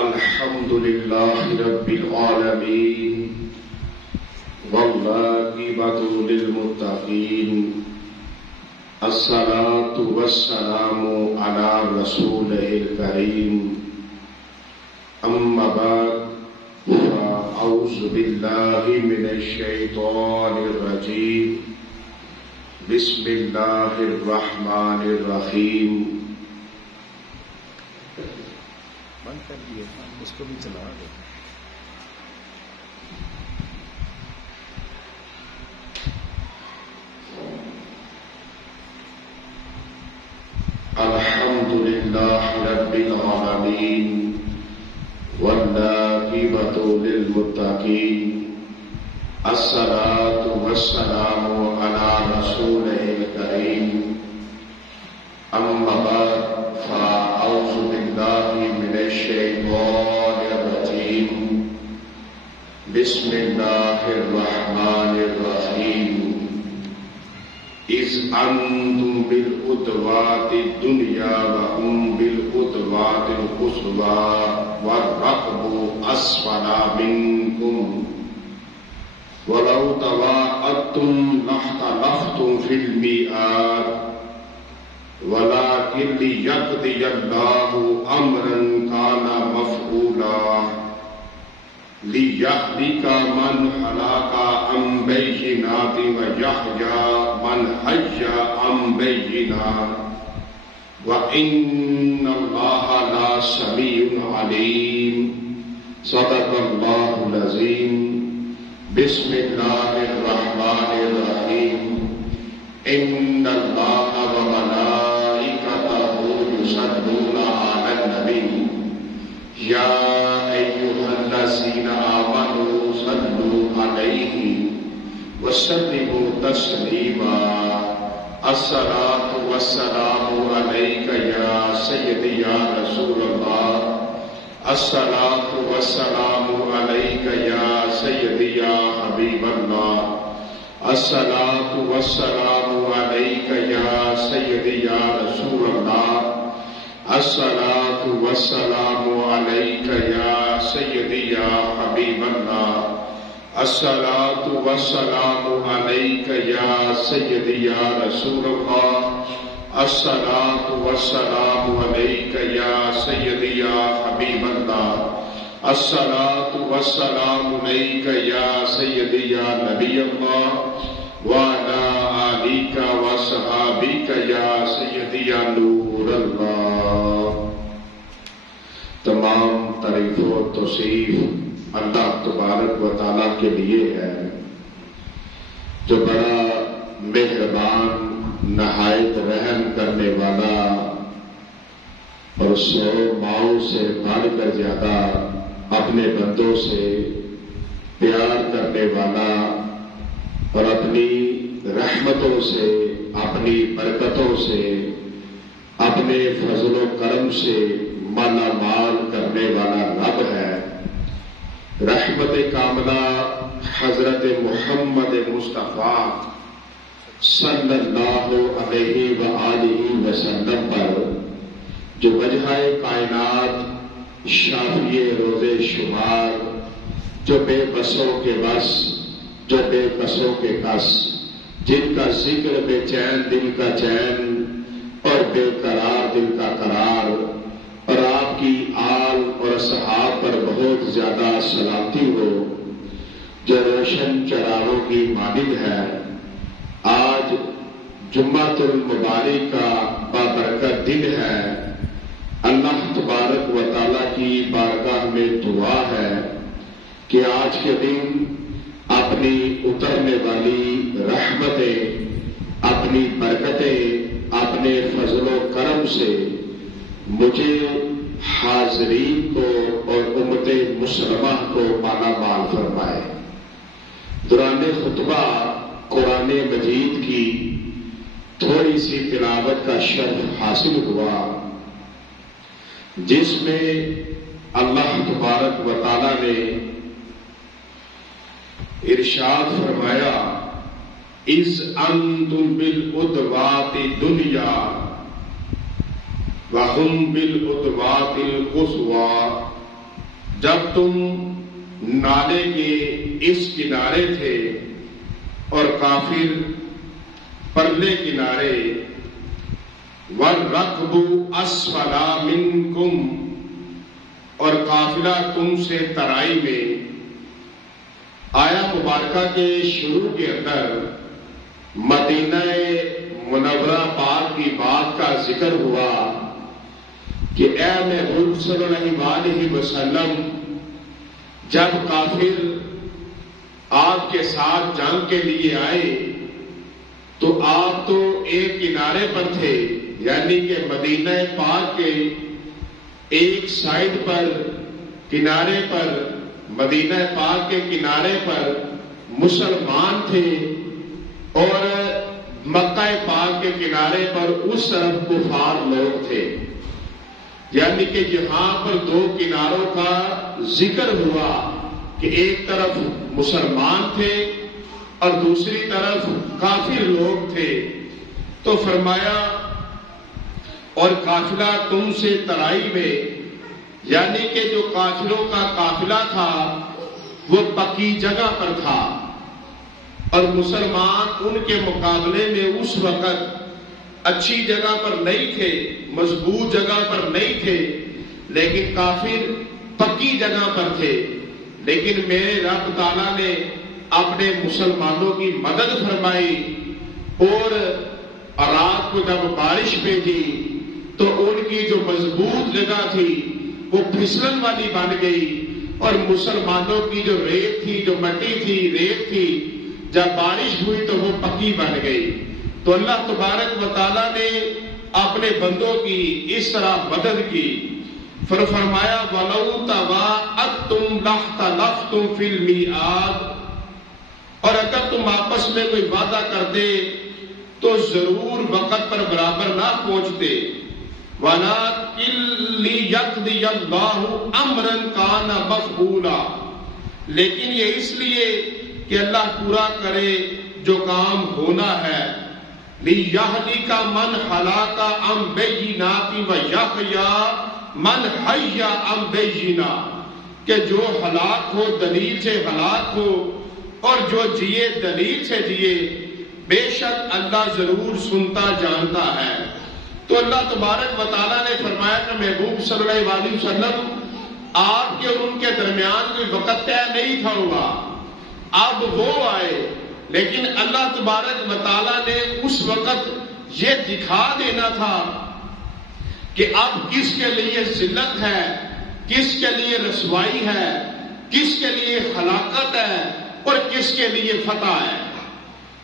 الحمد لله رب العالمين والعاقبة للمتقين الصلاة والسلام على رسوله الكريم أما بعد فأعوذ بالله من الشيطان الرجيم بسم الله الرحمن الرحيم بند کر دیے تھا اس کو بھی چلا دو. الحمد لله رب العالمين والعاقبة للمتقين الصلاة والسلام على رسوله الكريم أما بعد فأعوذ بالله من الشيطان الرجيم بسم الله الرحمن الرحيم إذ أنتم بالعدوة الدنيا وهم بالعدوة القصوى والركب أسفل منكم ولو تواعدتم لاختلفتم في الميعاد ولكن ليقضي الله أمرا كان مفعولا ليهلك من هلك عن بينات ويحيى من حي عن بينات وإن الله لسميع عليم. صدق الله العظيم. بسم الله الرحمن الرحيم. إن الله وملائكته يصلون على النبي يا أيها الذين آمنوا صلوا عليه وسلموا تسليما. الصلاة والسلام عليك يا سيدي يا رسول الله. الصلاة والسلام عليك يا سيدي يا حبيب الله. الصلاة والسلام عليك يا سيدي يا رسول الله. الصلاة والسلام عليك يا سيدي يا حبيب الله. الصلاة والسلام عليك يا سيدي يا رسول الله. الصلاة والسلام عليك يا سيدي يا حبيب الله. الصلاة والسلام عليك يا سيدي يا نبي الله وعلى آلك وصحابك يا سيدي يا نور الله. تمام تعریف و توصیف اللہ تبارک و تعالیٰ کے لیے ہے جو بڑا مہربان نہایت رحم کرنے والا اور 100 ماؤں سے بڑھ کر زیادہ اپنے بندوں سے پیار کرنے والا اور اپنی رحمتوں سے اپنی برکتوں سے اپنے فضل و کرم سے مالا مال کرنے والا رب ہے. رحمت کاملہ حضرت محمد مصطفیٰ صلی اللہ علیہ وآلہ وسلم پر جو وجہ کائنات شافی روز شمار جو بے بسوں کے بس جو بے کسوں کے کس جن کا ذکر بے چین دل کا چین اور بے قرار دل کا قرار اور آپ کی آل اور اصحاب پر بہت زیادہ سلامتی ہو جو روشن چراغوں کی مانند ہے. آج جمعۃ المبارک کا بابرکت دن ہے. اللہ تبارک و تعالیٰ کی بارگاہ میں دعا ہے کہ آج کے دن اپنی اترنے والی رحمتیں اپنی برکتیں اپنے فضل و کرم سے مجھے حاضرین کو اور امت مسلمہ کو مالا مال فرمائے. دوران خطبہ قرآن مجید کی تھوڑی سی تلاوت کا شرف حاصل ہوا جس میں اللہ تبارک و تعالیٰ نے ارشاد فرمایا اِذْ أَنْتُمْ بِالْعُدْوَةِ الدُّنْيَا وَهُمْ بِالْعُدْوَةِ الْقُصْوَى جب تم نالے کے اس کنارے تھے اور کافر پرلے کنارے، وَالرَّكْبُ أَسْفَلَ مِنْكُمْ، اور قافلہ تم سے ترائی میں۔ آیا مبارکہ کے شروع کے اندر مدینہ منورہ پاک کی بات کا ذکر ہوا کہ اے محبوب صلی اللہ علیہ وسلم، جب کافر آپ کے ساتھ جنگ کے لیے آئے تو آپ تو ایک کنارے پر تھے، یعنی کہ مدینہ پاک کے ایک سائڈ پر کنارے پر، مدینہ پاک کے کنارے پر مسلمان تھے، اور مکہ پاک کے کنارے پر اس طرف کفار لوگ تھے، یعنی کہ یہاں پر دو کناروں کا ذکر ہوا کہ ایک طرف مسلمان تھے اور دوسری طرف کافر لوگ تھے۔ تو فرمایا اور قافلہ تم سے ترائی میں، یعنی کہ جو کافروں کا قافلہ تھا وہ پکی جگہ پر تھا، اور مسلمان ان کے مقابلے میں اس وقت اچھی جگہ پر نہیں تھے، مضبوط جگہ پر نہیں تھے، لیکن کافر پکی جگہ پر تھے۔ لیکن میرے رب تعالیٰ نے اپنے مسلمانوں کی مدد فرمائی، اور رات کو جب بارش بھیجی تو ان کی جو مضبوط جگہ تھی وہ پھسلن والی بن گئی، اور مسلمانوں کی جو ریت تھی، جو مٹی تھی، ریت تھی، جب بارش ہوئی تو وہ پکی بن گئی۔ تو اللہ تبارک و تعالیٰ نے اپنے بندوں کی اس طرح مدد کی۔ فرمایا وَلَوْ تَوَاعَدتُّمْ لَاخْتَلَفْتُمْ فِي الْمِيعَادِ، اور اگر تم آپس میں کوئی وعدہ کرتے تو ضرور وقت پر برابر نہ پہنچتے۔ وَلَٰكِن لِّيَقْضِيَ اللَّهُ أَمْرًا كَانَ مَفْعُولًا، لیکن یہ اس لیے کہ اللہ پورا کرے جو کام ہونا ہے۔ لِيَهْلِكَ مَنْ هَلَكَ عَن بَيِّنَةٍ وَيَحْيَىٰ مَنْ حَيَّ عَن بَيِّنَةٍ، کہ جو ہلاک ہو دلیل سے ہلاک ہو، اور جو جیے دلیل سے جیے۔ بے شک اللہ ضرور سنتا جانتا ہے۔ تو اللہ تبارک و تعالیٰ نے فرمایا کہ محبوب صلی اللہ علیہ وسلم، آپ کے اور ان کے درمیان کوئی وقت طے نہیں تھا ہوا، اب وہ آئے، لیکن اللہ تبارک و تعالیٰ نے اس وقت یہ دکھا دینا تھا کہ اب کس کے لیے ذلت ہے، کس کے لیے رسوائی ہے، کس کے لیے ہلاکت ہے، اور کس کے لیے فتح ہے۔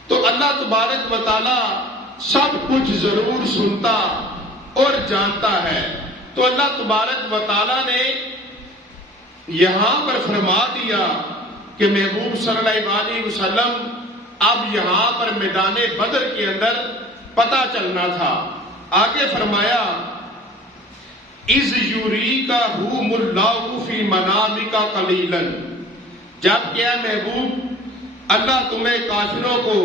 تو اللہ تبارک و تعالیٰ سب کچھ ضرور سنتا اور جانتا ہے۔ تو اللہ تبارک و تعالیٰ نے یہاں پر فرما دیا کہ محبوب صلی اللہ علیہ وسلم اب یہاں پر میدان بدر کے اندر پتہ چلنا تھا۔ آگے فرمایا اِذْ يُرِيكَهُمُ اللَّهُ فِي مَنَامِكَ قَلِيلًا، جب کیا محبوب اللہ تمہیں کافروں کو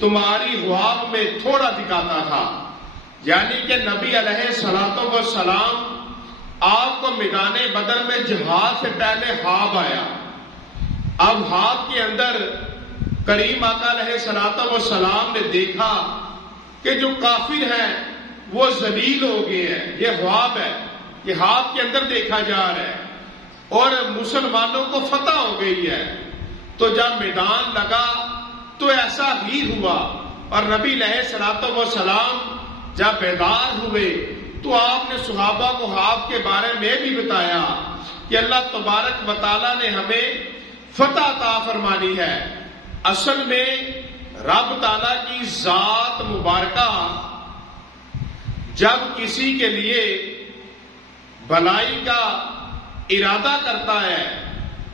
تمہاری خواب میں تھوڑا دکھاتا تھا، یعنی کہ نبی علیہ الصلوۃ والسلام آپ کو میدان بدر میں جہاد سے پہلے خواب آیا۔ اب خواب کے اندر کریم آقا علیہ الصلوۃ والسلام نے دیکھا کہ جو کافر ہیں وہ ذلیل ہو گئے ہیں، یہ خواب ہے، یہ خواب کے اندر دیکھا جا رہا ہے، اور مسلمانوں کو فتح ہو گئی ہے۔ تو جب میدان لگا تو ایسا ہی ہوا، اور نبی علیہ الصلوۃ والسلام جب بیدار ہوئے تو آپ نے صحابہ کو خواب کے بارے میں بھی بتایا کہ اللہ تبارک و تعالیٰ نے ہمیں فتح عطا فرمانی ہے۔ اصل میں رب تعالیٰ کی ذات مبارکہ جب کسی کے لیے بھلائی کا ارادہ کرتا ہے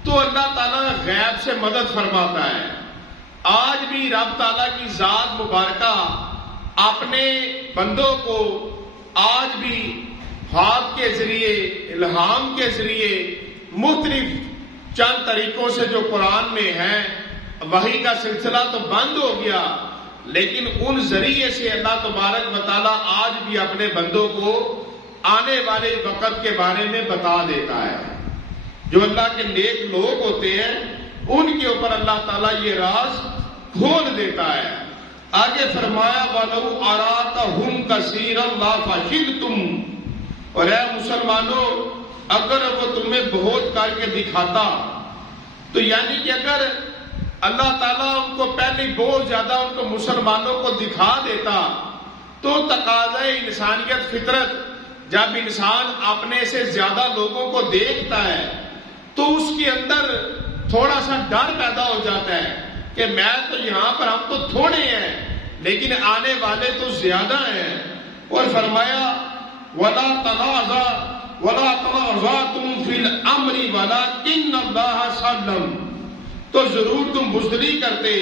تو اللہ تعالیٰ غیب سے مدد فرماتا ہے۔ آج بھی رب تعالیٰ کی ذات مبارکہ اپنے بندوں کو آج بھی ہاتھ کے ذریعے، الہام کے ذریعے، مختلف چند طریقوں سے جو قرآن میں ہیں، وحی کا سلسلہ تو بند ہو گیا، لیکن ان ذریعے سے اللہ تبارک و تعالیٰ آج بھی اپنے بندوں کو آنے والے وقت کے بارے میں بتا دیتا ہے۔ جو اللہ کے نیک لوگ ہوتے ہیں ان کے اوپر اللہ تعالیٰ یہ راز کھول دیتا ہے۔ آگے فرمایا وَلَوْ أَرَاكَهُمْ كَثِيرًا لَفَشِلْتُمْ، اور اے مسلمانوں اگر وہ تمہیں بہت کر کے دکھاتا، تو یعنی کہ اگر اللہ تعالیٰ ان کو پہلے بہت زیادہ ان کو مسلمانوں کو دکھا دیتا، تو تقاضۂ انسانیت فطرت جب انسان اپنے سے زیادہ لوگوں کو دیکھتا ہے تو اس کے اندر تھوڑا سا ڈر پیدا ہو جاتا ہے کہ میں تو یہاں پر ہم تو تھوڑے ہیں لیکن آنے والے تو زیادہ ہیں۔ اور فرمایا وَلَا تَنَازَعْتُمْ فِي الْأَمْرِ وَلَكِنَّ اللَّهَ سَلَّمَ، تو ضرور تم بزدلی کرتے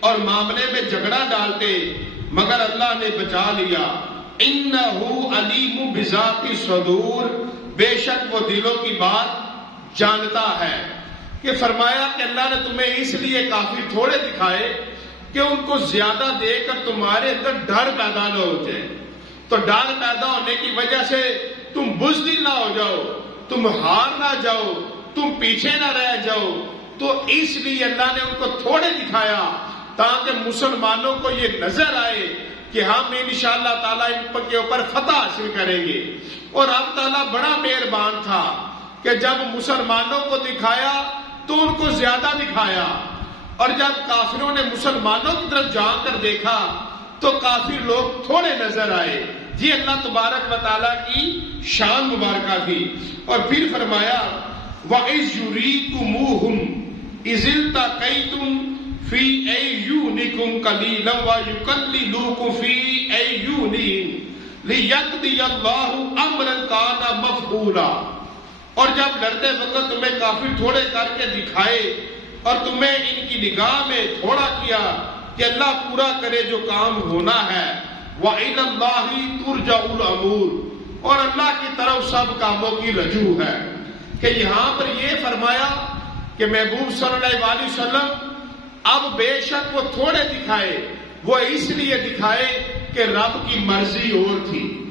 اور معاملے میں جھگڑا ڈالتے مگر اللہ نے بچا لیا۔ اِنَّهُ عَلِيمٌ بِذَاتِ الصُّدُورِ، بے شک وہ دلوں کی بات جانتا ہے۔ کہ فرمایا کہ اللہ نے تمہیں اس لیے کافی تھوڑے دکھائے کہ ان کو زیادہ دیکھ کر تمہارے اندر ڈر پیدا نہ ہو جائے، تو ڈر پیدا ہونے کی وجہ سے تم بزدل نہ ہو جاؤ، تم ہار نہ جاؤ، تم پیچھے نہ رہ جاؤ۔ تو اس لیے اللہ نے ان کو تھوڑے دکھایا تاکہ مسلمانوں کو یہ نظر آئے کہ ہم انشاءاللہ تعالیٰ ان کے اوپر فتح حاصل کریں گے۔ اور اب تعالیٰ بڑا مہربان تھا کہ جب مسلمانوں کو دکھایا تو ان کو زیادہ دکھایا، اور جب کافروں نے مسلمانوں کی طرف جا کر دیکھا تو کافی لوگ تھوڑے نظر آئے۔ یہ اللہ تبارک و تعالیٰ کی شان مبارکہ تھی۔ اور پھر فرمایا وَإِذْ يُرِيكُمُوهُمْ إِذِ الْتَقَيْتُمْ فِي أَعْيُنِكُمْ قَلِيلًا وَيُقَلِّلُوكُمْ فِي أَعْيُنِهِمْ لِيَقْضِيَ اللَّهُ أَمْرًا كَانَ مَفْعُولًا، اور جب لڑتے وقت تمہیں کافی تھوڑے کر کے دکھائے اور تمہیں ان کی نگاہ میں تھوڑا کیا کہ اللہ پورا کرے جو کام ہونا ہے۔ وَإِلَى اللَّهِ تُرْجَعُ الْأُمُورُ، اور اللہ کی طرف سب کاموں کی رجوع ہے۔ کہ یہاں پر یہ فرمایا کہ محبوب صلی اللہ علیہ وسلم اب بے شک وہ تھوڑے دکھائے، وہ اس لیے دکھائے کہ رب کی مرضی اور تھی،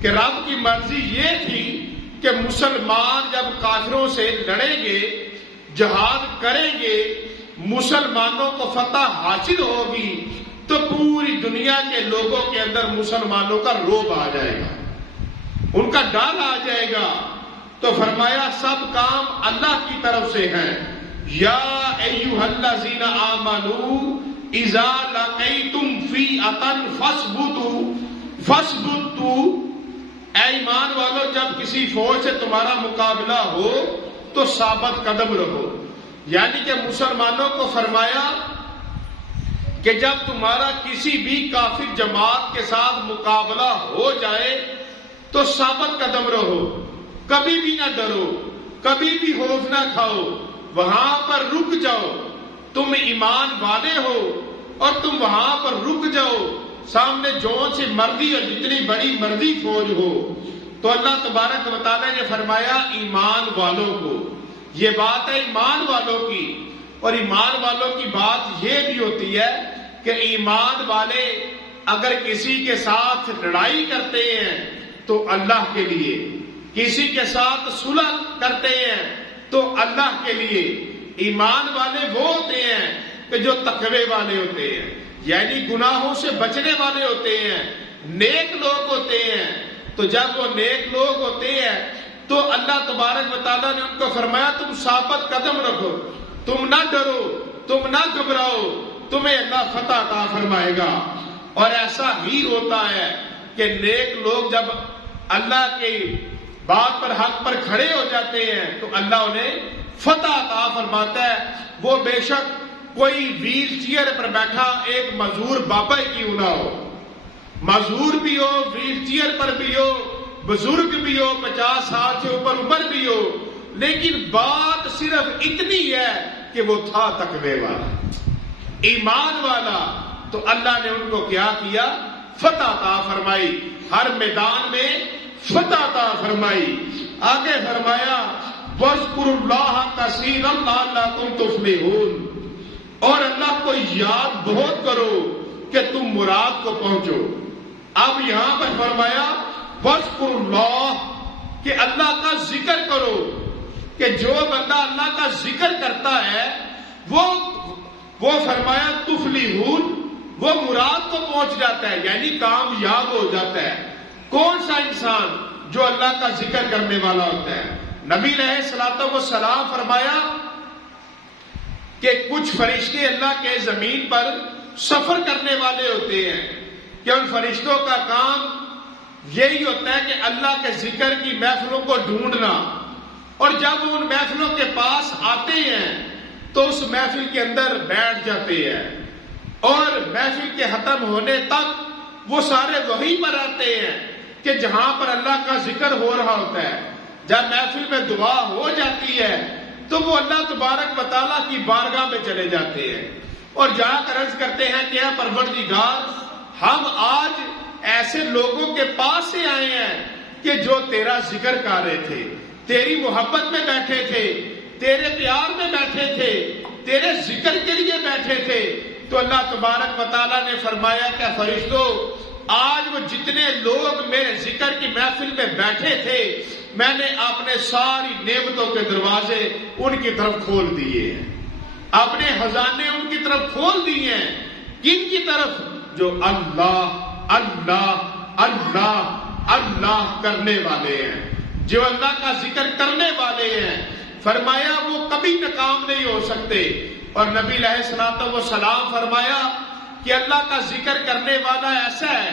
کہ رب کی مرضی یہ تھی کہ مسلمان جب کافروں سے لڑیں گے، جہاد کریں گے، مسلمانوں کو فتح حاصل ہوگی تو پوری دنیا کے لوگوں کے اندر مسلمانوں کا رعب آ جائے گا، ان کا ڈر آ جائے گا۔ تو فرمایا سب کام اللہ کی طرف سے ہیں۔ یا ایھا الذین آمنوا اذا لقیتم فئۃ فاثبتوا، اے ایمان والو جب کسی فوج سے تمہارا مقابلہ ہو تو ثابت قدم رہو۔ یعنی کہ مسلمانوں کو فرمایا کہ جب تمہارا کسی بھی کافر جماعت کے ساتھ مقابلہ ہو جائے تو ثابت قدم رہو، کبھی بھی نہ ڈرو، کبھی بھی خوف نہ کھاؤ، وہاں پر رک جاؤ۔ تم ایمان والے ہو اور تم وہاں پر رک جاؤ، سامنے جون سی مردی اور جتنی بڑی مردی فوج ہو۔ تو اللہ تبارک و تعالیٰ نے فرمایا ایمان والوں کو، یہ بات ہے ایمان والوں کی۔ اور ایمان والوں کی بات یہ بھی ہوتی ہے کہ ایمان والے اگر کسی کے ساتھ لڑائی کرتے ہیں تو اللہ کے لیے، کسی کے ساتھ صلح کرتے ہیں تو اللہ کے لیے۔ ایمان والے وہ ہوتے ہیں کہ جو تقوی والے ہوتے ہیں، یعنی گناہوں سے بچنے والے ہوتے ہیں، نیک لوگ ہوتے ہیں۔ تو جب وہ نیک لوگ ہوتے ہیں تو اللہ تبارک و تعالیٰ نے ان کو فرمایا تم ثابت قدم رکھو، تم نہ ڈرو، تم نہ گھبراؤ، تمہیں اللہ فتح عطا فرمائے گا۔ اور ایسا ہی ہوتا ہے کہ نیک لوگ جب اللہ کی بات پر حق پر کھڑے ہو جاتے ہیں تو اللہ انہیں فتح عطا فرماتا ہے۔ وہ بے شک کوئی ویل چیئر پر بیٹھا ایک معذور بابا کیوں نہ ہو، معذور بھی ہو، ویل چیئر پر بھی ہو، بزرگ بھی ہو، 50 سال سے اوپر عمر بھی ہو، لیکن بات صرف اتنی ہے کہ وہ تھا تقوی والا، ایمان والا۔ تو اللہ نے ان کو کیا کیا؟ فتح عطا فرمائی، ہر میدان میں فتح عطا فرمائی۔ آگے فرمایا وَاذْكُرُوا اللَّهَ كَثِيرًا لَعَلَّكُمْ تُفْلِحُونَ، اور اللہ کو یاد بہت کرو کہ تم مراد کو پہنچو۔ اب یہاں پر فرمایا وَاذْكُرُوا اللَّهَ، کہ اللہ کا ذکر کرو۔ کہ جو بندہ اللہ کا ذکر کرتا ہے وہ فرمایا تفلیحون، وہ مراد کو پہنچ جاتا ہے، یعنی کامیاب ہو جاتا ہے۔ کون سا انسان؟ جو اللہ کا ذکر کرنے والا ہوتا ہے۔ نبی علیہ الصلوۃ والسلام فرمایا کہ کچھ فرشتے اللہ کے زمین پر سفر کرنے والے ہوتے ہیں کہ ان فرشتوں کا کام یہی ہوتا ہے کہ اللہ کے ذکر کی محفلوں کو ڈھونڈنا، اور جب وہ ان محفلوں کے پاس آتے ہیں تو اس محفل کے اندر بیٹھ جاتے ہیں، اور محفل کے ختم ہونے تک وہ سارے وہیں پر آتے ہیں کہ جہاں پر اللہ کا ذکر ہو رہا ہوتا ہے۔ جب محفل میں دعا ہو جاتی ہے تو وہ اللہ تبارک و تعالیٰ کی بارگاہ میں چلے جاتے ہیں اور جا کر عرض کرتے ہیں کہ اے پروردگار، ہم آج ایسے لوگوں کے پاس سے آئے ہیں کہ جو تیرا ذکر کر رہے تھے، تیری محبت میں بیٹھے تھے، تیرے پیار میں بیٹھے تھے، تیرے ذکر کے لیے بیٹھے تھے۔ تو اللہ تبارک و تعالیٰ نے فرمایا کہ فرشتوں، آج وہ جتنے لوگ میرے ذکر کی محفل میں بیٹھے تھے، میں نے اپنے ساری نعمتوں کے دروازے ان کی طرف کھول دیے ہیں، اپنے خزانے ان کی طرف کھول دیے ہیں۔ کن کی طرف؟ جو اللہ اللہ اللہ اللہ کرنے والے ہیں، جو اللہ کا ذکر کرنے والے ہیں۔ فرمایا وہ کبھی ناکام نہیں ہو سکتے۔ اور نبی علیہ الصلوۃ والسلام فرمایا کہ اللہ کا ذکر کرنے والا ایسا ہے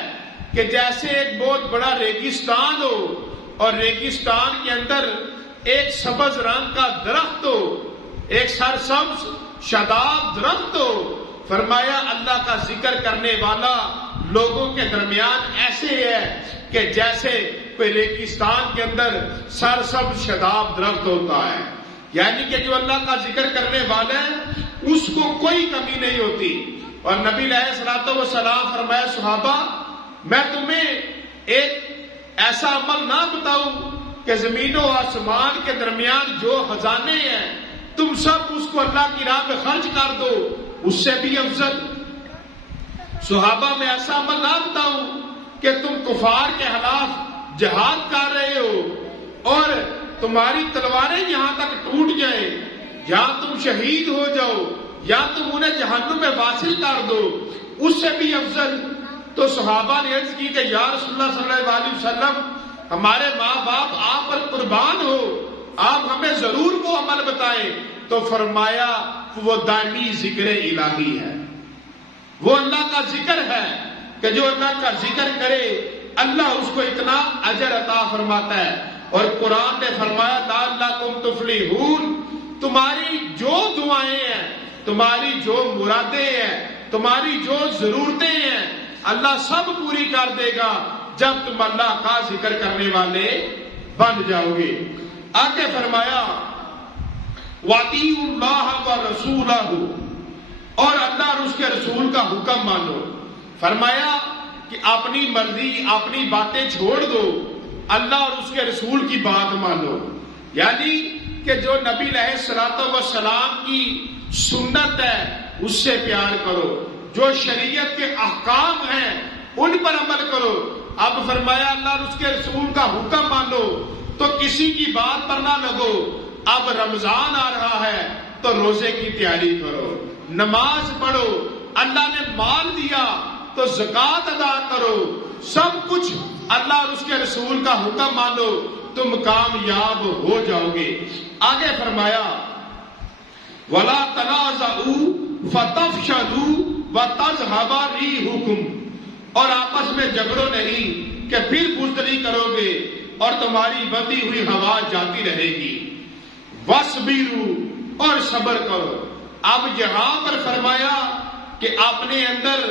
کہ جیسے ایک بہت بڑا ریگستان ہو اور ریگستان کے اندر ایک سبز رنگ کا درخت ہو، ایک سرسبز شاداب درخت ہو۔ فرمایا اللہ کا ذکر کرنے والا لوگوں کے درمیان ایسے ہے کہ جیسے کوئی ریگستان کے اندر سرسبز شاداب درخت ہوتا ہے، یعنی کہ جو اللہ کا ذکر کرنے والا ہے اس کو کوئی کمی نہیں ہوتی۔ اور نبی علیہ الصلوۃ والسلام فرمایا صحابہ، میں تمہیں ایک ایسا عمل نہ بتاؤں کہ زمین و آسمان کے درمیان جو خزانے ہیں تم سب اس کو اللہ کی راہ میں خرچ کر دو، اس سے بھی افضل۔ صحابہ میں ایسا عمل نہ بتاؤں کہ تم کفار کے خلاف جہاد کر رہے ہو اور تمہاری تلواریں یہاں تک ٹوٹ جائیں، یا تم شہید ہو جاؤ، یا تم انہیں جہنم میں واصل کر دو، اس سے بھی افضل۔ تو صحابہ نے عرض کی کہ یا رسول اللہ صلی اللہ علیہ وسلم، ہمارے ماں باپ آپ پر قربان ہو، آپ ہمیں ضرور وہ عمل بتائیں۔ تو فرمایا وہ دائمی ذکر الہی ہے، وہ اللہ کا ذکر ہے کہ جو اللہ کا ذکر کرے اللہ اس کو اتنا اجر عطا فرماتا ہے۔ اور قرآن نے فرمایا لعلکم تفلحون، تمہاری جو دعائیں ہیں، تمہاری جو مرادیں ہیں، تمہاری جو ضرورتیں ہیں، اللہ سب پوری کر دے گا جب تم اللہ کا ذکر کرنے والے بن جاؤ گے۔ آگے فرمایا وَأَطِیعُوا اللَّهَ وَرَسُولَهُ، اور اللہ اور اس کے رسول کا حکم مانو۔ فرمایا کہ اپنی مرضی اپنی باتیں چھوڑ دو، اللہ اور اس کے رسول کی بات مانو، یعنی کہ جو نبی علیہ الصلوۃ والسلام کی سنت ہے اس سے پیار کرو، جو شریعت کے احکام ہیں ان پر عمل کرو۔ اب فرمایا اللہ اور اس کے رسول کا حکم مانو تو کسی کی بات پر نہ لگو۔ اب رمضان آ رہا ہے تو روزے کی تیاری کرو، نماز پڑھو، اللہ نے مال دیا تو زکوٰۃ ادا کرو، سب کچھ اللہ اور اس کے رسول کا حکم مانو، تم کامیاب ہو جاؤ گے۔ آگے فرمایا وَلَا تَنَازَعُوا فَتَفْشَلُوا وَتَذْهَبَ رِيحُكُمْ، اور آپس میں جھگڑو نہیں کہ پھر بزدلی کرو گے اور تمہاری بندی ہوئی ہوا جاتی رہے گی۔ وَاصْبِرُوا، اور صبر کرو۔ اب یہاں پر فرمایا کہ اپنے اندر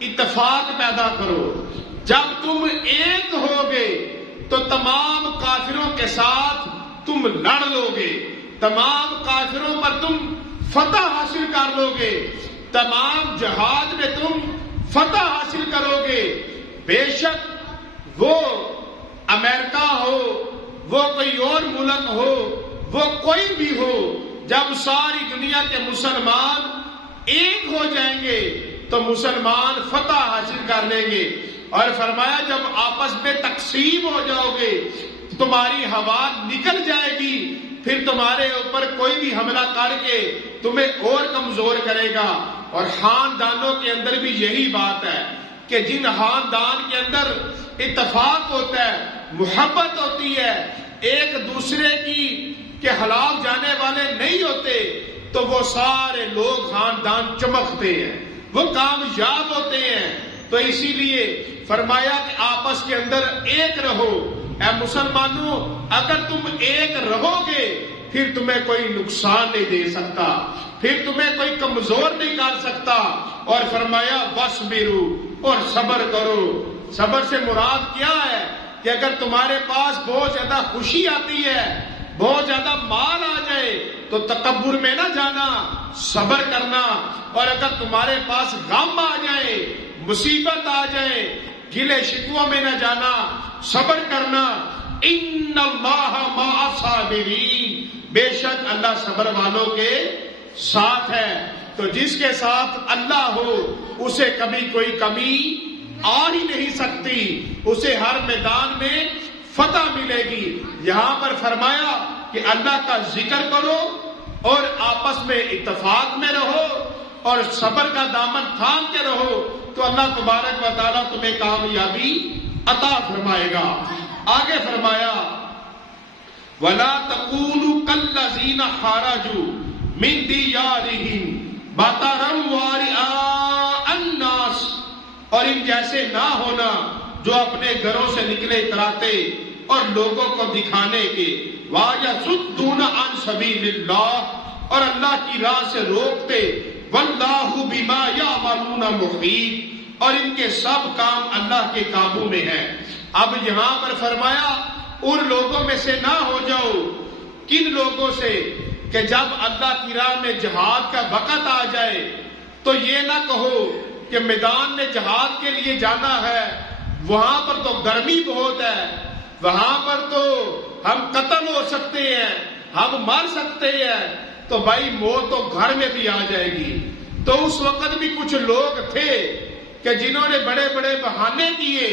اتفاق پیدا کرو، جب تم ایک ہوگے تو تمام کافروں کے ساتھ تم لڑ لو گے، تمام کافروں پر تم فتح حاصل کر لو گے، تمام جہاد میں تم فتح حاصل کرو گے۔ بے شک وہ امریکہ ہو، وہ کوئی اور ملک ہو، وہ کوئی بھی ہو، جب ساری دنیا کے مسلمان ایک ہو جائیں گے تو مسلمان فتح حاصل کر لیں گے۔ اور فرمایا جب آپس میں تقسیم ہو جاؤ گے، تمہاری ہوا نکل جائے گی، پھر تمہارے اوپر کوئی بھی حملہ کر کے تمہیں اور کمزور کرے گا۔ اور خاندانوں کے اندر بھی یہی بات ہے کہ جن خاندان کے اندر اتفاق ہوتا ہے، محبت ہوتی ہے، ایک دوسرے کے خلاف جانے والے نہیں ہوتے، تو وہ سارے لوگ خاندان چمکتے ہیں، وہ کامیاب ہوتے ہیں۔ تو اسی لیے فرمایا کہ آپس کے اندر ایک رہو۔ اے مسلمانوں، اگر تم ایک رہو گے پھر تمہیں کوئی نقصان نہیں دے سکتا، پھر تمہیں کوئی کمزور نہیں کر سکتا۔ اور فرمایا وَاصْبِرُوا، اور صبر کرو۔ صبر سے مراد کیا ہے کہ اگر تمہارے پاس بہت زیادہ خوشی آتی ہے، بہت زیادہ مال آ جائے تو تکبر میں نہ جانا، صبر کرنا۔ اور اگر تمہارے پاس غم آ جائے، مصیبت آ جائے، گلے شکووں میں نہ جانا، صبر کرنا۔ ان اللہ مع الصابرین، بے شک اللہ صبر والوں کے ساتھ ہے۔ تو جس کے ساتھ اللہ ہو اسے کبھی کوئی کمی آ ہی نہیں سکتی، اسے ہر میدان میں فتح ملے گی۔ یہاں پر فرمایا کہ اللہ کا ذکر کرو اور آپس میں اتفاق میں رہو اور صبر کا دامن تھام کے رہو، تو اللہ تبارک و تعالیٰ تمہیں کامیابی عطا فرمائے گا۔ آگے فرمایا وَلَا تَكُونُوا كَالَّذِينَ خَرَجُوا مِن دِيَارِهِمْ بَطَرًا وَرِئَاءَ النَّاسِ، اور ان جیسے نہ ہونا جو اپنے گھروں سے نکلے اتراتے اور لوگوں کو دکھانے کے، وَيَصُدُّونَ عَن سَبِيلِ اللَّهِ، اور اللہ کی راہ سے روکتے، وَاللَّهُ بِمَا يَعْمَلُونَ مُحِيطٌ، اور ان کے سب کام اللہ کے قابو میں ہے۔ اب یہاں پر فرمایا ان لوگوں میں سے نہ ہو جاؤ۔ کن لوگوں سے؟ کہ جب اللہ کی راہ میں جہاد کا وقت آ جائے تو یہ نہ کہو کہ میدان میں جہاد کے لیے جانا ہے، وہاں پر تو گرمی بہت ہے، وہاں پر تو ہم قتل ہو سکتے ہیں، ہم مر سکتے ہیں، تو بھائی موت تو گھر میں بھی آ جائے گی۔ تو اس وقت بھی کچھ لوگ تھے کہ جنہوں نے بڑے بڑے بہانے کیے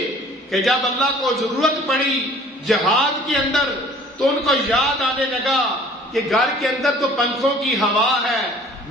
کہ جب اللہ کو ضرورت پڑی جہاد کے اندر تو ان کو یاد آنے لگا کہ گھر کے اندر تو پنکھوں کی ہوا ہے،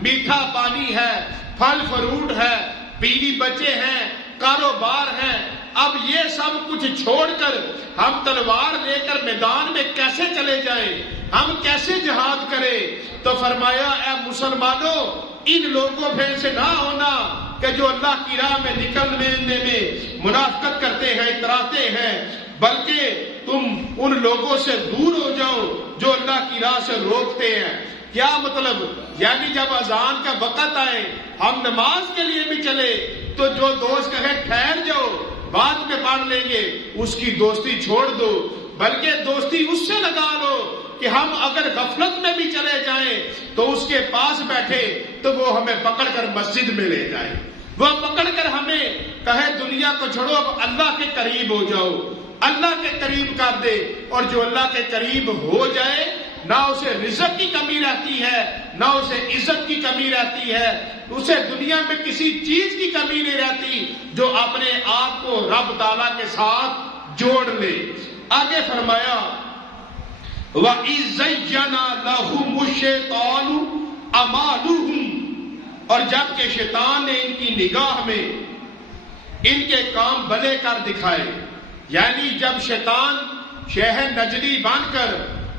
میٹھا پانی ہے، پھل فروٹ ہے، بیوی بچے ہیں، کاروبار ہے، اب یہ سب کچھ چھوڑ کر ہم تلوار لے کر میدان میں کیسے چلے جائیں، ہم کیسے جہاد کریں؟ تو فرمایا اے مسلمانوں، ان لوگوں میں سے نہ ہونا کہ جو اللہ کی راہ میں نکلنے میں منافقت کرتے ہیں، اتراتے ہیں، بلکہ تم ان لوگوں سے دور ہو جاؤ جو اللہ کی راہ سے روکتے ہیں۔ کیا مطلب؟ یعنی جب اذان کا وقت آئے، ہم نماز کے لیے بھی چلے تو جو دوست کہے ٹھہر جاؤ بعد میں پڑھ لیں گے، اس کی دوستی چھوڑ دو، بلکہ دوستی اس سے لگا لو کہ ہم اگر غفلت میں بھی چلے جائیں تو اس کے پاس بیٹھے تو وہ ہمیں پکڑ کر مسجد میں لے جائے، وہ پکڑ کر ہمیں کہے دنیا کو چھوڑو، اب اللہ کے قریب ہو جاؤ، اللہ کے قریب کر دے۔ اور جو اللہ کے قریب ہو جائے نہ اسے رزق کی کمی رہتی ہے، نہ اسے عزت کی کمی رہتی ہے، اسے دنیا میں کسی چیز کی کمی نہیں رہتی جو اپنے آپ کو رب تعالیٰ کے ساتھ جوڑ لے۔ آگے فرمایا وَإِذْ زَيَّنَ لَهُمُ الشَّيْطَانُ أَعْمَالَهُمْ، اور جب کہ شیطان نے ان کی نگاہ میں ان کے کام بھلے کر دکھائے، یعنی جب شیطان شہر نجدی بن کر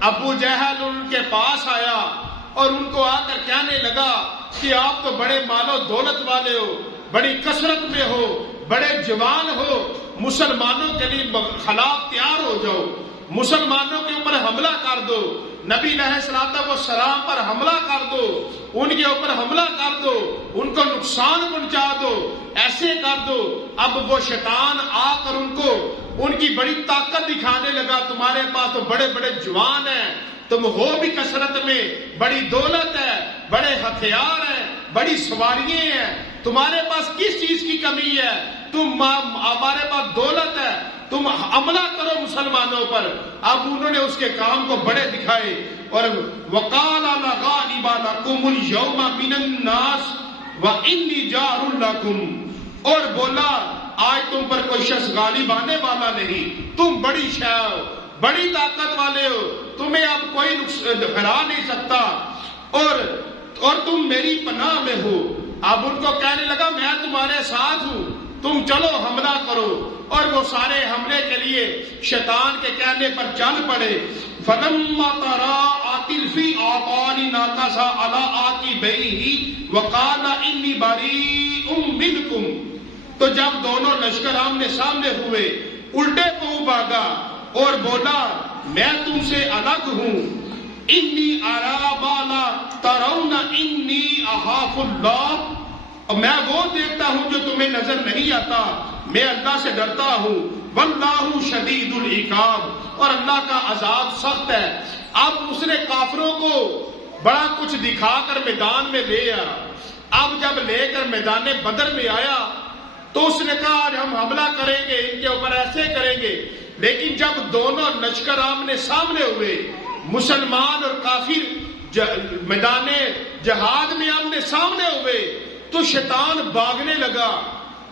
ابو جہل ان کے پاس آیا اور ان کو آ کر کہنے لگا کہ آپ تو بڑے مال و دولت والے ہو، بڑی کثرت میں ہو، بڑے جوان ہو، مسلمانوں کے لیے خلاف تیار ہو جاؤ، مسلمانوں کے اوپر حملہ کر دو، نبی علیہ الصلوۃ والسلام پر حملہ کر دو، ان کے اوپر حملہ کر دو، ان کو نقصان پہنچا دو، ایسے کر دو۔ اب وہ شیطان آ کر ان کو ان کی بڑی طاقت دکھانے لگا، تمہارے پاس تو بڑے بڑے جوان ہیں، تم ہو بھی کثرت میں، بڑی دولت ہے، بڑے ہتھیار ہیں، بڑی سواریاں ہیں، تمہارے پاس کس چیز کی کمی ہے؟ ہمارے پاس دولت ہے، تم حملہ کرو مسلمانوں پر۔ اب انہوں نے اس کے کام کو بڑے دکھائے اور وَقَالَ لَغَالِبَ لَكُمُ الْيَوْمَ مِنَ النَّاسِ وَإِنِّي جَارٌ لَكُمْ، اور بولا آج تم پر کوئی شخص غالب آنے والا نہیں، تم بڑی شے ہو، بڑی طاقت والے ہو، تمہیں اب کوئی ہرا نہیں سکتا، اور تم میری پناہ میں ہو۔ اب ان کو کہنے لگا میں تمہارے ساتھ ہوں، تم چلو حملہ کرو، اور وہ سارے حملے کے لیے شیطان کے کہنے پر چل پڑے۔ فَلَمَّا تَرَاءَتِ الْفِئَاتَانِ نَكَصَ عَلَىٰ عَقِبَيْهِ وَقَالَ إِنِّي بَرِيءٌ مِّنكُمْ، تو جب دونوں لشکر آمنے سامنے ہوئے، الٹے پاؤں بھاگا اور بولا میں تم سے الگ ہوں۔ انی ارا ما لا ترون انی اخاف اللہ، اور میں وہ دیکھتا ہوں جو تمہیں نظر نہیں آتا، میں اللہ سے ڈرتا ہوں۔ واللہ شدید العقاب، اور اللہ کا عذاب سخت ہے۔ اب اس نے کافروں کو بڑا کچھ دکھا کر میدان میں لے آیا۔ اب جب لے کر میدان بدر میں آیا تو اس نے کہا آج ہم حملہ کریں گے، ان کے اوپر ایسے کریں گے۔ لیکن جب دونوں لشکر آمنے سامنے ہوئے، مسلمان اور کافر میدان جہاد میں آمنے سامنے ہوئے، تو شیطان بھاگنے لگا،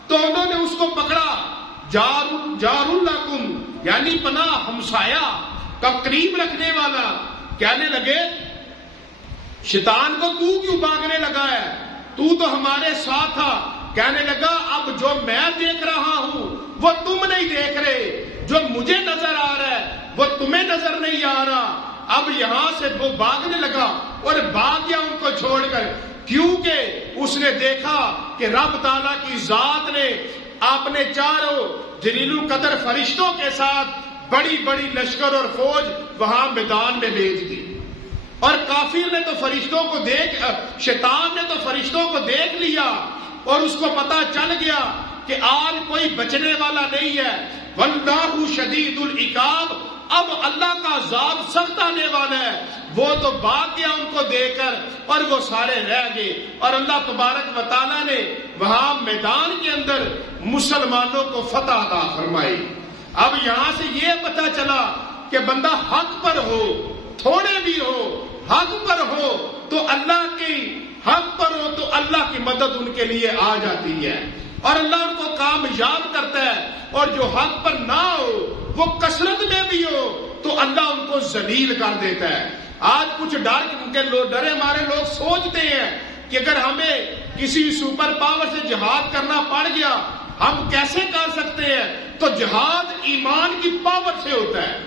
تو انہوں نے اس کو پکڑا، جار لکم یعنی پناہ، ہمسایہ کا قریب رکھنے والا۔ کہنے لگے شیطان کو تو کیوں بھاگنے لگا ہے، تو ہمارے ساتھ تھا۔ کہنے لگا اب جو میں دیکھ رہا ہوں وہ تم نہیں دیکھ رہے، جو مجھے نظر آ رہا ہے وہ تمہیں نظر نہیں آ رہا۔ اب یہاں سے وہ بھاگنے لگا اور بھاگ گیا ان کو چھوڑ کر، کیونکہ اس نے دیکھا کہ رب تعالیٰ کی ذات نے اپنے چاروں جلیل القدر فرشتوں کے ساتھ بڑی بڑی لشکر اور فوج وہاں میدان میں بھیج دی۔ اور کافر نے تو فرشتوں کو شیطان نے تو فرشتوں کو دیکھ لیا، اور اس کو پتا چل گیا کہ آج کوئی بچنے والا نہیں ہے۔ واللہ شدید العقاب، اب اللہ کا عذاب سخت آنے والا ہے۔ وہ تو بھاگ گیا ان کو دیکھ کر، اور وہ سارے رہ گئے، اور اللہ تبارک و تعالیٰ نے وہاں میدان کے اندر مسلمانوں کو فتح عطا فرمائی۔ اب یہاں سے یہ پتا چلا کہ بندہ حق پر ہو، تھوڑے بھی ہو، حق پر ہو تو اللہ کی حق پر ہو تو اللہ کی مدد ان کے لیے آ جاتی ہے، اور اللہ ان کو کامیاب کرتا ہے۔ اور جو حق پر نہ ہو، وہ کثرت میں بھی ہو، تو اللہ ان کو ذلیل کر دیتا ہے۔ آج کچھ ڈرے مارے لوگ سوچتے ہیں کہ اگر ہمیں کسی سپر پاور سے جہاد کرنا پڑ گیا ہم کیسے کر سکتے ہیں؟ تو جہاد ایمان کی پاور سے ہوتا ہے،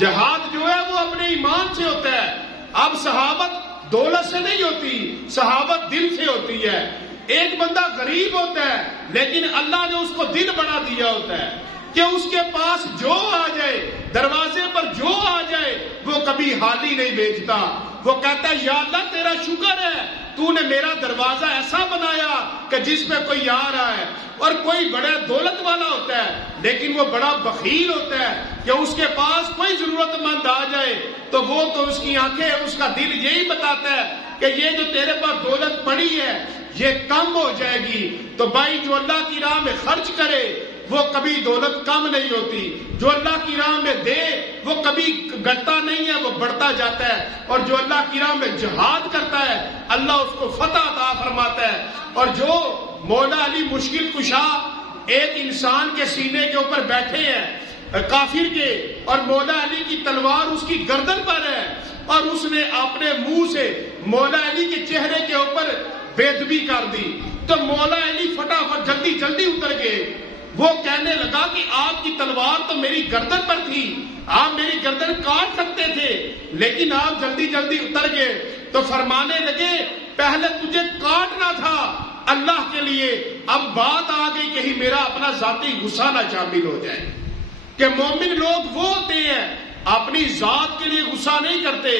جہاد جو ہے وہ اپنے ایمان سے ہوتا ہے۔ اب صحابت دولت سے نہیں ہوتی، صحابت دل سے ہوتی ہے۔ ایک بندہ غریب ہوتا ہے لیکن اللہ نے اس کو دل بنا دیا ہوتا ہے کہ اس کے پاس جو آ جائے، دروازے پر جو آ جائے، وہ کبھی حالی نہیں بیچتا۔ وہ کہتا ہے یا اللہ تیرا شکر ہے، تو نے میرا دروازہ ایسا بنایا کہ جس پہ کوئی آ رہا ہے۔ اور کوئی بڑا دولت والا ہوتا ہے لیکن وہ بڑا بخیل ہوتا ہے کہ اس کے پاس کوئی ضرورت مند آ جائے تو وہ تو اس کی آنکھیں، اس کا دل یہی بتاتا ہے کہ یہ جو تیرے پاس دولت پڑی ہے یہ کم ہو جائے گی۔ تو بھائی جو اللہ کی راہ میں خرچ کرے وہ کبھی دولت کم نہیں ہوتی، جو اللہ کی راہ میں دے وہ کبھی گھٹتا نہیں ہے، وہ بڑھتا جاتا ہے۔ اور جو اللہ کی راہ میں جہاد کرتا ہے اللہ اس کو فتح عطا فرماتا ہے۔ اور جو مولا علی مشکل کشا ایک انسان کے سینے کے اوپر بیٹھے ہیں کافر کے، اور مولا علی کی تلوار اس کی گردن پر ہے، اور اس نے اپنے منہ سے مولا علی کے چہرے کے اوپر بے ادبی کر دی، تو مولا علی فٹافٹ جلدی جلدی اتر گئے۔ وہ کہنے لگا کہ آپ کی تلوار تو میری گردن پر تھی، آپ میری گردن کاٹ سکتے تھے لیکن آپ جلدی جلدی اتر گئے۔ تو فرمانے لگے پہلے تجھے کاٹنا تھا اللہ کے لیے، اب بات آ گئی کہیں میرا اپنا ذاتی غصہ نہ شامل ہو جائے۔ کہ مومن لوگ وہ ہوتے ہیں اپنی ذات کے لیے غصہ نہیں کرتے،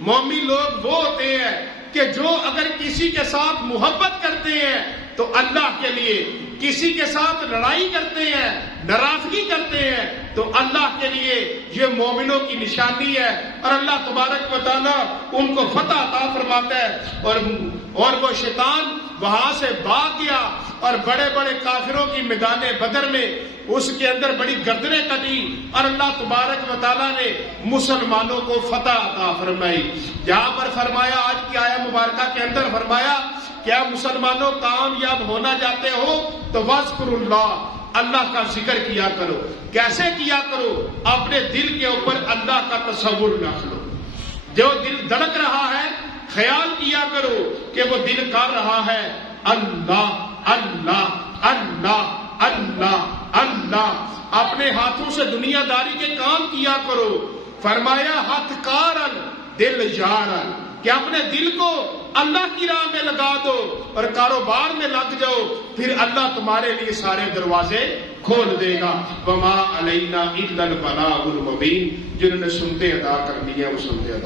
مومن لوگ وہ ہوتے ہیں کہ جو اگر کسی کے ساتھ محبت کرتے ہیں تو اللہ کے لیے، کسی کے ساتھ لڑائی کرتے ہیں، ناراضگی کرتے ہیں تو اللہ کے لیے، یہ مومنوں کی نشانی ہے۔ اور اللہ تبارک و تعالیٰ ان کو فتح عطا فرماتا ہے۔ اور وہ شیطان وہاں سے بھاگ گیا اور بڑے بڑے کافروں کی میدان بدر میں اس کے اندر بڑی گردنیں کٹی، اور اللہ تبارک و تعالیٰ نے مسلمانوں کو فتح عطا فرمائی۔ جہاں پر فرمایا آج کی آیت مبارکہ کے اندر فرمایا کیا مسلمانوں کامیاب ہونا چاہتے ہو تو واذکروا اللہ، اللہ کا ذکر کیا کرو. کیسے کیا کرو؟ اپنے دل کے اوپر اللہ کا تصور رکھ لو. جو دل دھڑک رہا ہے خیال کیا کرو کہ وہ دل کر رہا ہے اللہ اللہ اللہ اللہ اللہ. اپنے ہاتھوں سے دنیا داری کے کام کیا کرو. فرمایا ہاتھ کارن دل جارن، کہ اپنے دل کو اللہ کی راہ میں لگا دو اور کاروبار میں لگ جاؤ، پھر اللہ تمہارے لیے سارے دروازے کھول دے گا. وما علینا الا البلاغ المبین. جنہوں نے سنتے ادا کر لیا وہ سنتے ادا